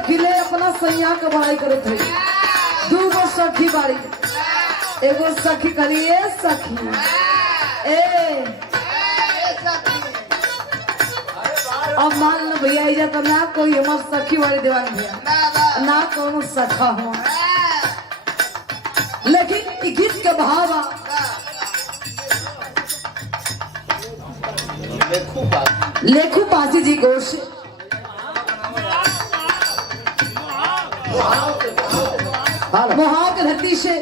अकेले अपना सैया के बड़ाई करत है। दूगो सखी बाड़ी, एगो सखी करिए सखी ए अब मान लो भैया इजा तो ना कोई हमार सखी वाले दीवान भैया ना कोनो सखा हो, लेकिन ई गीत के भावा लेखू पासी जी गोश मोहाव के धरती से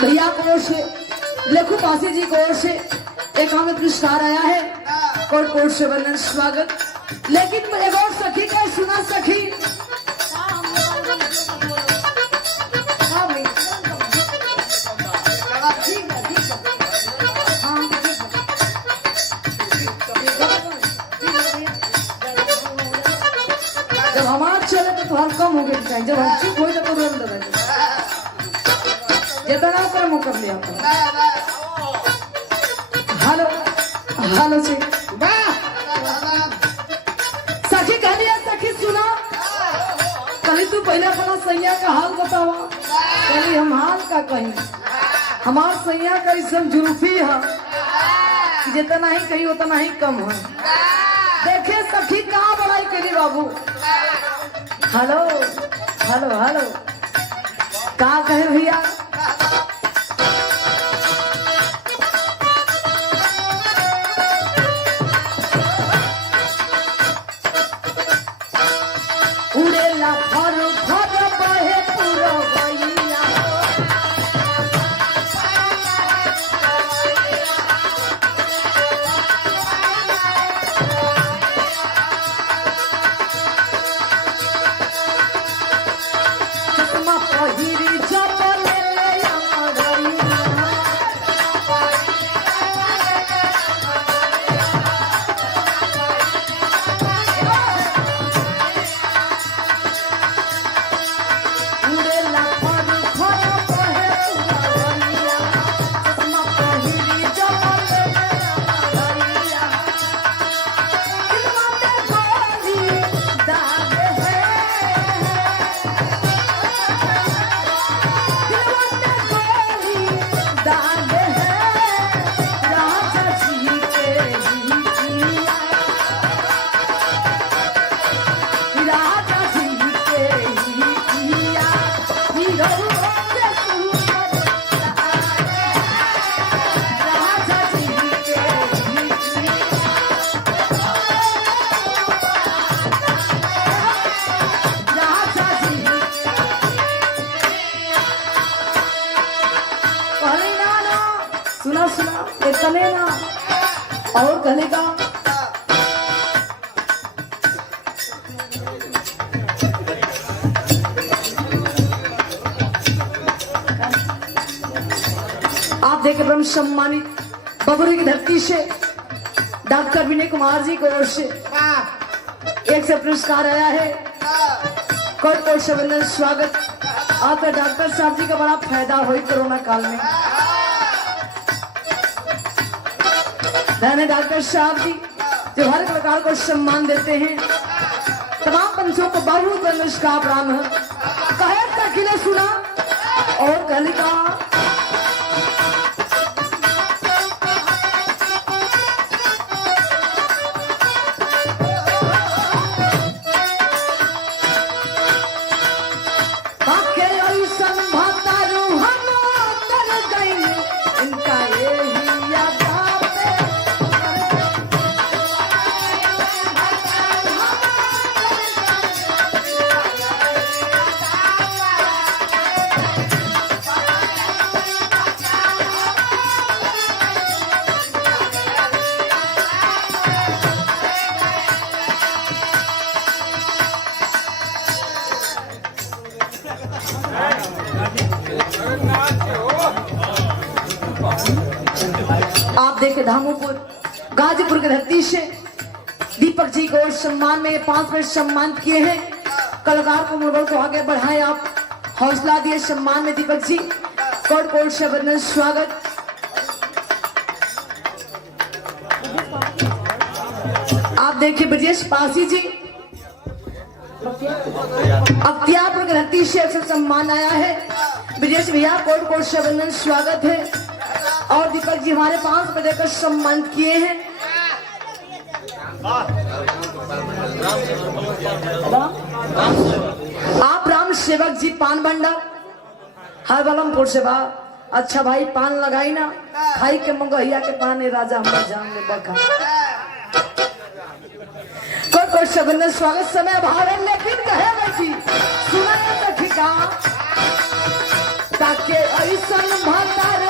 भैया को से लेखू पासी जी को से एक हमें पुरस्कार आया है कोट से वंदन स्वागत। लेकिन एक और सखी का सुना सखी जब हमार चले तो तुहार कम हो गए चाहिए, जब हम चुप हो तो रोन दे जितना कर मुँह कर लिया। हेलो हेलो से सखी कह दिया सखी सुना कहीं तू पहले अपना सैया का हाल बतावा। कहीं हम हाल का कहीं हमार सैया का इसम जुल्फी है कि जितना ही कहीं उतना ही कम है। देखे सखी कहाँ बड़ाई करी बाबू। हेलो हेलो हेलो का कहे भैया उड़ेला फर फर बहे पूरा भैया चश्मा पहिरी चपले सुना सुना इतने ना और गले का आप देखे ब्रह्म सम्मानित बबुरी की धरती से डॉक्टर विनय कुमार जी की ओर से एक से पुरस्कार आया है। कोट कोट से वंदन स्वागत। आपका डॉक्टर साहब जी का बड़ा फायदा हुई कोरोना काल में। धन्य डॉक्टर साहब जी जो हर प्रकार को सम्मान देते हैं। तमाम पंचों को बहुत नमस्कार प्राण है। कहे तकिले सुना और कलिका आप देखे धामोपुर गाजीपुर की धरती से दीपक जी को सम्मान में 5 मिनट सम्मान किए हैं। कलाकार को मनोबल को आगे बढ़ाए, आप हौसला दिए सम्मान में दीपक जी। कोट कोट से वंदन स्वागत। आप देखिए ब्रजेश पासी जी अख्तियारपुर के धरती से अक्सर सम्मान आया है। विदेश भैया कोट कोट से वंदन स्वागत है। और दीपक जी हमारे 5 बजे का सम्मानित किए हैं। आप राम सेवक जी पान भंडार हर बलमपुर से बा। अच्छा भाई पान लगाई ना, खाई के मंगहिया के पान राजा हमारे जान में बका। कोई शब्द स्वागत समय भावे लेकिन कहे बैठी सुना ठिका ताके ऐसन भतार